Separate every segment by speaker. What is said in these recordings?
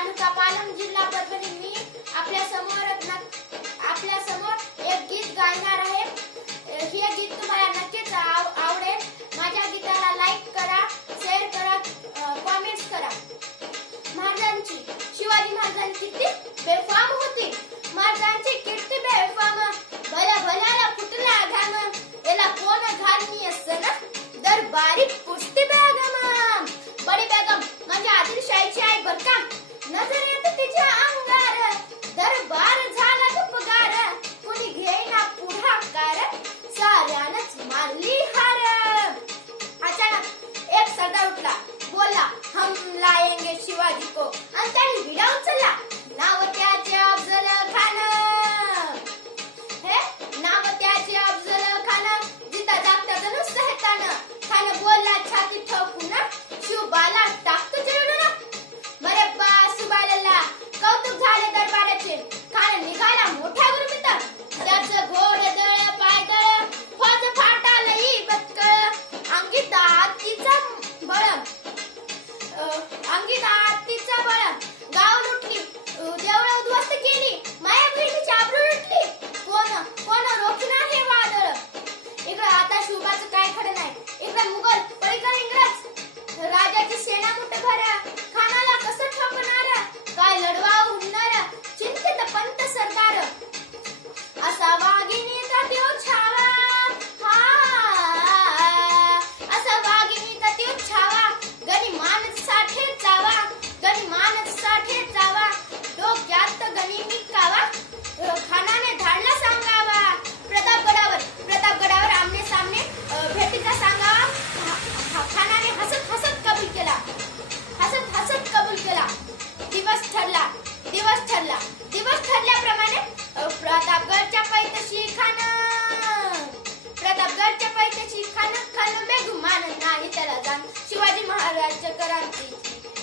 Speaker 1: तालुका पालम जिल्हा परभणी मी आपल्यासमोर आपल्यासमोर एक गीत गायणार आहे. हे गीत तुम्हाला नक्कीच आव- आवडेल. माझ्या गीताला लाईक करा शेअर करा कॉमेंट्स करा. महाराजांची शिवाजी महाराजांची किती बेफाम होती. महाराजांची कीर्ती बेफाम. भल्या भल्याला फुटला घाम. याला कोण घालणी असं ना दरबारी कुस्ती बेगम. बडी बेगम म्हणजे आदिलशाहीची आई का? नजर येत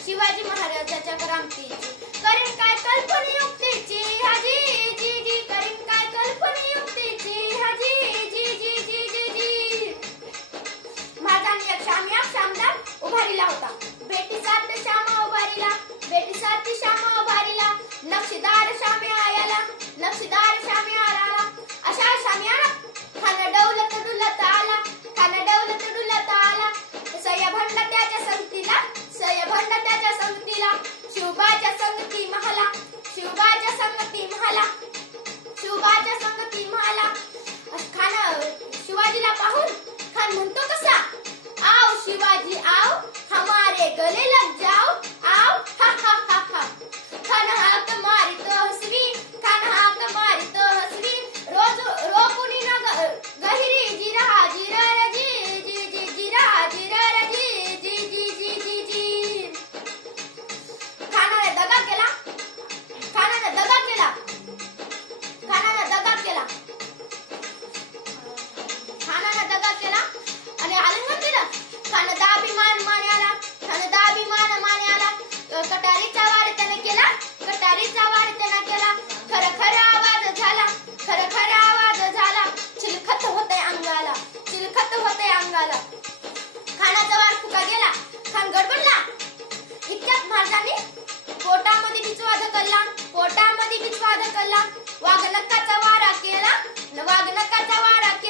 Speaker 1: शिवाजी महाराजाच्या क्रांतीची. करीन काय कल्पनायुक्तीची हाजी जी जी करीन काय कल्पनायुक्तीची हाजी जी जी जी जी जी. महाराजांनी एक शामिया शामदार उभारीला होता. आले आलिंगन ना खान अभिमान मान्याला खान अभिमान मान्याला. अ, कटारीचा वार त्याने केला कटारीचा वार त्याने केला. खर खर आवाज झाला खर खर आवाज झाला. चिलखत होते अंगाला चिलखत होते अंगाला. खानाचा वार फुका गेला खान गडबडला. इतक्यात महाराजांनी पोटामध्ये बिचवा ढकलला पोटामध्ये बिचवा ढकलला वाघनकाचा वारा केला वाघनकाचा वारा केला.